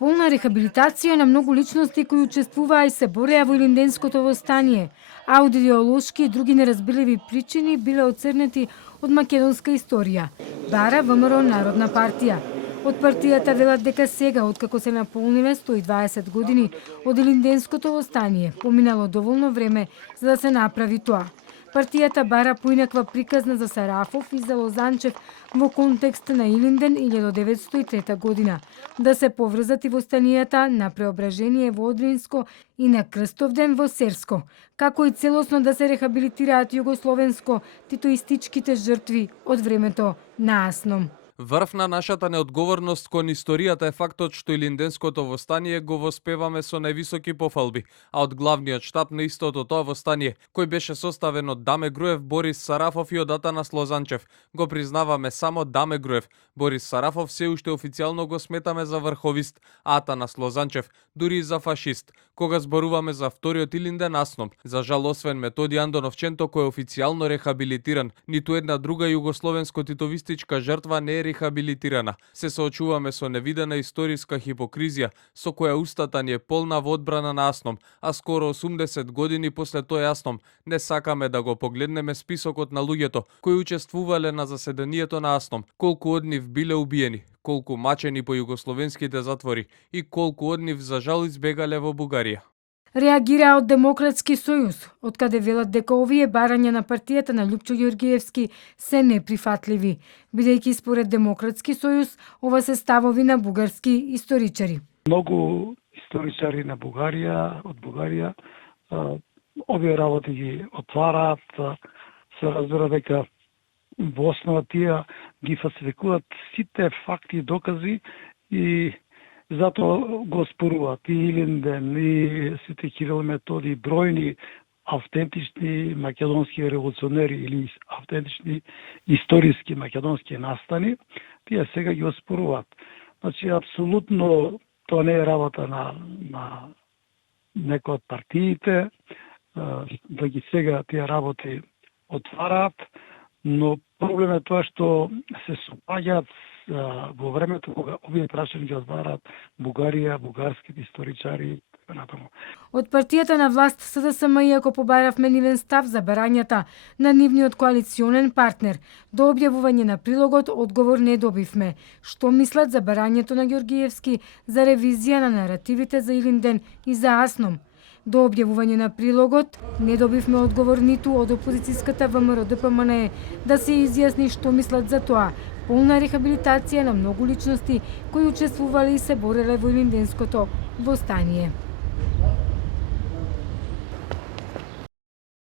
Полна рехабилитација на многу личности кои учествуваа и се бореа во Илинденското востание. Аудиолошки и други неразбирливи причини биле оцрнети од македонска историја. Бара ВМРО Народна партија. Од партијата велат дека сега, откако се наполниле 120 години од Илинденското востание, поминало доволно време за да се направи тоа. Партијата бара поинаква приказна за Сарафов и за Лозанчев во контекст на Илинден 1903 година, да се поврзат и востанијата на Преображение во Одринско и на Крстовден во Серско, како и целосно да се рехабилитираат југословенско титоистичките жртви од времето на Асном. Врв на нашата неодговорност кон историјата е фактот што Илинденското востание го воспеваме со највисоки пофалби, а од главниот штаб на истото тоа востание, кој беше составен од Даме Груев, Борис Сарафов и од Атанас Лозанчев, го признаваме само Даме Груев. Борис Сарафов се уште официјално го сметаме за врховист, а Атанас Лозанчев дури и за фашист. Кога зборуваме за вториот Илинден Асном, за жал освен Методи Андоновченто кој е официјално рехабилитиран, ниту една друга југословенско-титовистичка жртва не е рехабилитирана. Се соочуваме со невидена историска хипокризија, со која устата ни е полна во одбрана на Асном, а скоро 80 години после тој Асном не сакаме да го погледнеме списокот на луѓето кои учествувале на заседанието на Асном, колку од нив биле убиени, колку мачени по југословенските затвори и колку од нив за жал избегале во Бугарија. Реагира од Демократски сојуз, откаде велат дека овие барања на партијата на Лјупчо Ѓоргиевски се неприфатливи, бидејќи според Демократски сојуз ова се ставови на бугарски историчари. Многу историчари на Бугарија, од Бугарија, овие работи ги отвараат, се разбира дека во основа тие ги фалсификуваат сите факти и докази и затоа го споруваат и Илинден, и Свети Кирил Методи, бројни автентични македонски револуционери или автентични историски македонски настани, тие сега ги оспоруваат. Значи, апсолутно тоа не е работа на некој од партиите, да ги сега тие работи отвараат, но проблем е тоа што се сопаѓаат во времето кога овие прашања ги отвараат Бугарија, бугарските историчари и така натаму. Од партијата на власт СДСМ, иако побаравме нивен став за барањата на нивниот коалиционен партнер, до објавување на прилогот одговор не добивме. Што мислат за барањето на Ѓоргиевски за ревизија на наративите за Илинден и за Асном? До објавување на прилогот не добивме одговор ниту од опозицијската ВМРО ДПМНЕ да се изјасни што мислат за тоа. Полна рехабилитација на многу личности кои учествувале и се бореле во Илинденското востание.